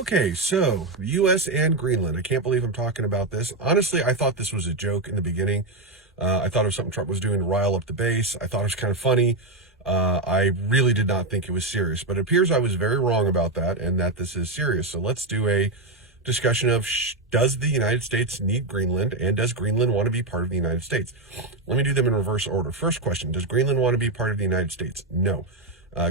Okay, so the U.S. and Greenland. I can't believe I'm talking about this. Honestly, I thought this was a joke in the beginning. I thought it was something Trump was doing to rile up the base. I thought it was kind of funny. I really did not think it was serious, but it appears I was very wrong about that and that this is serious. So let's do a discussion of does the United States need Greenland, and does Greenland want to be part of the United States? Let me do them in reverse order. First question, does Greenland want to be part of the United States? No.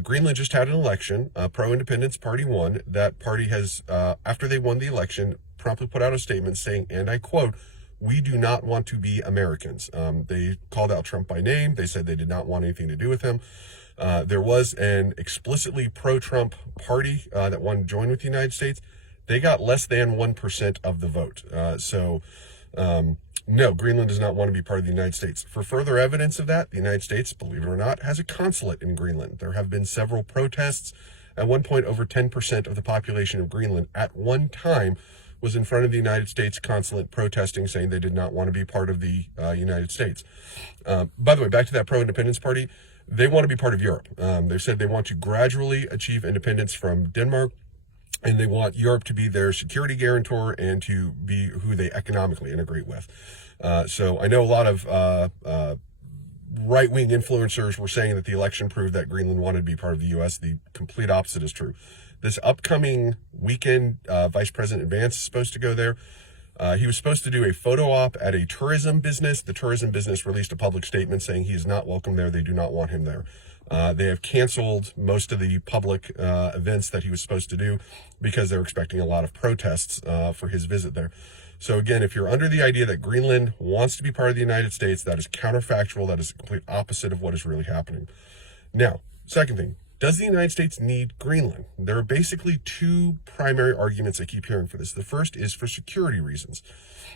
Greenland just had an election. Pro-independence party won. That party has, after they won the election, promptly put out a statement saying, and I quote, "We do not want to be Americans." They called out Trump by name. They said they did not want anything to do with him. There was an explicitly pro-Trump party that wanted to join with the United States. They got less than 1% of the vote. No, Greenland does not want to be part of the United States. For further evidence of that, the United States, believe it or not, has a consulate in Greenland. There have been several protests. At one point, over 10% of the population of Greenland at one time was in front of the United States consulate protesting, saying they did not want to be part of the United States. By the way, back to that pro-independence party, they want to be part of Europe. They've said they want to gradually achieve independence from Denmark, and they want Europe to be their security guarantor and to be who they economically integrate with. So I know a lot of right-wing influencers were saying that the election proved that Greenland wanted to be part of the U.S. The complete opposite is true. This upcoming weekend, Vice President Vance is supposed to go there. He was supposed to do a photo op at a tourism business. The tourism business released a public statement saying he is not welcome there. They do not want him there. They have canceled most of the public events that he was supposed to do because they're expecting a lot of protests for his visit there. So again, if you're under the idea that Greenland wants to be part of the United States, that is counterfactual. That is the complete opposite of what is really happening. Now, second thing, does the United States need Greenland? There are basically two primary arguments I keep hearing for this. The first is for security reasons,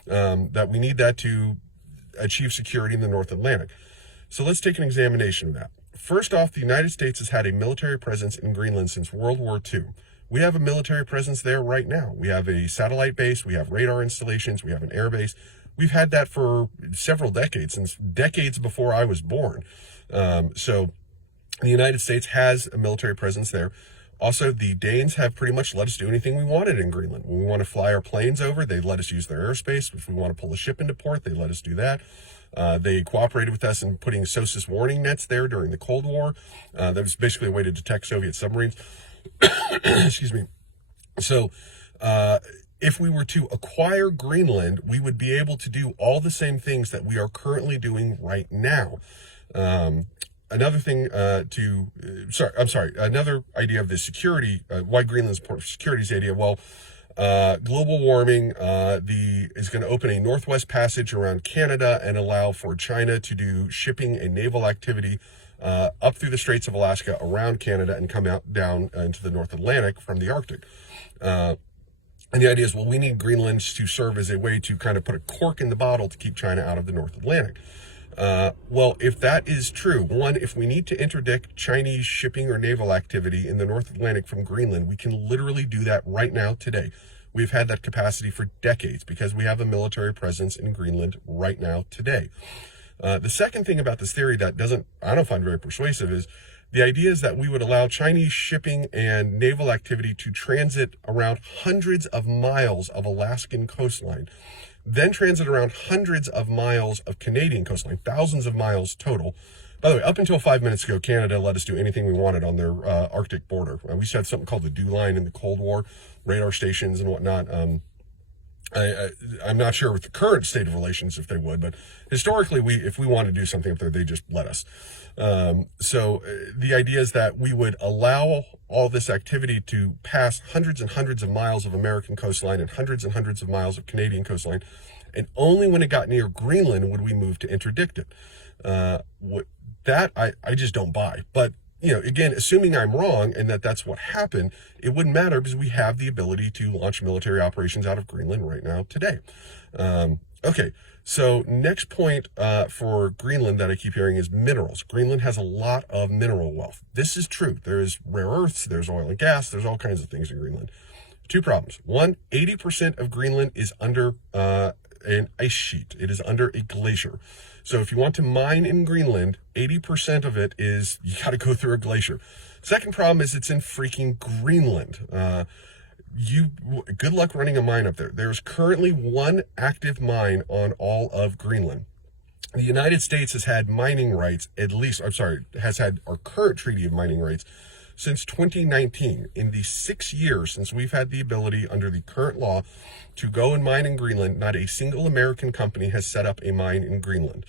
that we need that to achieve security in the North Atlantic. So let's take an examination of that. First off, the United States has had a military presence in Greenland since World War II. We have a military presence there right now. We have a satellite base, we have radar installations, we have an air base. We've had that for several decades, since decades before I was born. So the United States has a military presence there. Also, the Danes have pretty much let us do anything we wanted in Greenland. When we want to fly our planes over, they let us use their airspace. If we want to pull a ship into port, they let us do that. They cooperated with us in putting SOSUS warning nets there during the Cold War. That was basically a way to detect Soviet submarines. Excuse me. So, if we were to acquire Greenland, we would be able to do all the same things that we are currently doing right now. Another thing another idea of the security, why Greenland's important for security is the idea, global warming is going to open a northwest passage around Canada and allow for China to do shipping and naval activity up through the Straits of Alaska around Canada and come out down into the North Atlantic from the Arctic. And the idea is, we need Greenland to serve as a way to kind of put a cork in the bottle to keep China out of the North Atlantic. If that is true, one, if we need to interdict Chinese shipping or naval activity in the North Atlantic from Greenland, we can literally do that right now today. We've had that capacity for decades because we have a military presence in Greenland right now today. The second thing about this theory that I don't find very persuasive is the idea is that we would allow Chinese shipping and naval activity to transit around hundreds of miles of Alaskan coastline, then transit around hundreds of miles of Canadian coastline, thousands of miles total. By the way, up until 5 minutes ago, Canada let us do anything we wanted on their Arctic border. We used to have something called the dew line in the Cold War, radar stations and whatnot. I'm not sure with the current state of relations if they would, but historically, if we wanted to do something up there, they just let us. So the idea is that we would allow all this activity to pass hundreds and hundreds of miles of American coastline and hundreds of miles of Canadian coastline, and only when it got near Greenland would we move to interdict it. I just don't buy. But again, assuming I'm wrong and that's what happened, it wouldn't matter because we have the ability to launch military operations out of Greenland right now today. Okay, so next point for Greenland that I keep hearing is minerals. Greenland has a lot of mineral wealth. This is true. There's rare earths, there's oil and gas, there's all kinds of things in Greenland. Two problems. One, 80% of Greenland is under an ice sheet. It is under a glacier. So if you want to mine in Greenland, 80% of it you got to go through a glacier. Second problem is it's in freaking Greenland. good luck running a mine up there. There's currently one active mine on all of Greenland. The United States has had mining rights, has had our current treaty of mining rights since 2019. In the 6 years since we've had the ability under the current law to go and mine in Greenland, not a single American company has set up a mine in Greenland.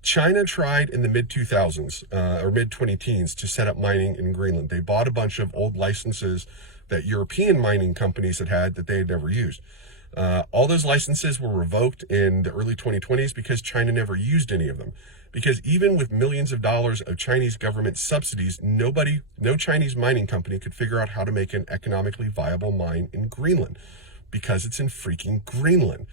China tried in the mid-2000s or mid-2010s to set up mining in Greenland. They bought a bunch of old licenses that European mining companies had that they had never used. All those licenses were revoked in the early 2020s because China never used any of them. Because even with millions of dollars of Chinese government subsidies, no Chinese mining company could figure out how to make an economically viable mine in Greenland because it's in freaking Greenland.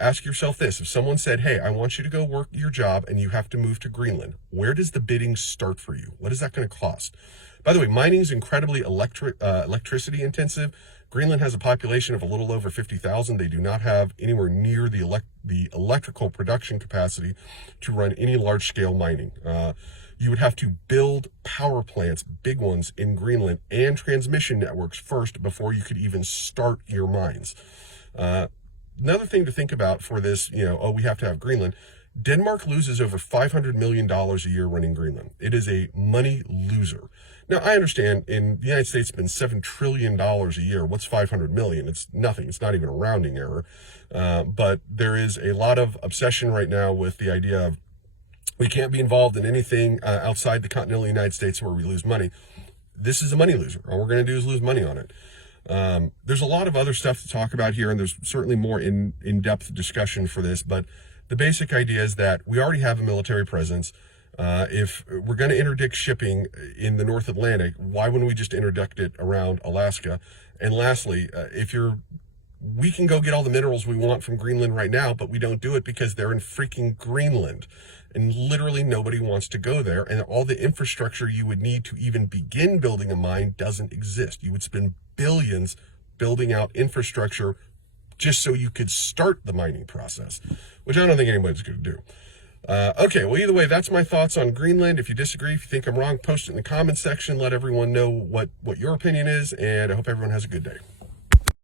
Ask yourself this: if someone said, hey, I want you to go work your job and you have to move to Greenland, where does the bidding start for you? What is that going to cost? By the way, mining is incredibly electricity intensive. Greenland has a population of a little over 50,000. They do not have anywhere near the electrical production capacity to run any large-scale mining. You would have to build power plants, big ones, in Greenland and transmission networks first before you could even start your mines. Another thing to think about for this, we have to have Greenland. Denmark loses over $500 million a year running Greenland. It is a money loser. Now, I understand in the United States, it's been $7 trillion a year. What's 500 million? It's nothing. It's not even a rounding error. But there is a lot of obsession right now with the idea of we can't be involved in anything outside the continental United States where we lose money. This is a money loser. All we're going to do is lose money on it. There's a lot of other stuff to talk about here, and there's certainly more in-depth discussion for this, but the basic idea is that we already have a military presence. If we're going to interdict shipping in the North Atlantic, why wouldn't we just interdict it around Alaska? And lastly, we can go get all the minerals we want from Greenland right now, but we don't do it because they're in freaking Greenland. And literally nobody wants to go there. And all the infrastructure you would need to even begin building a mine doesn't exist. You would spend billions building out infrastructure just so you could start the mining process, which I don't think anybody's going to do. Okay, well, either way, that's my thoughts on Greenland. If you disagree, if you think I'm wrong, post it in the comments section. Let everyone know what your opinion is, and I hope everyone has a good day.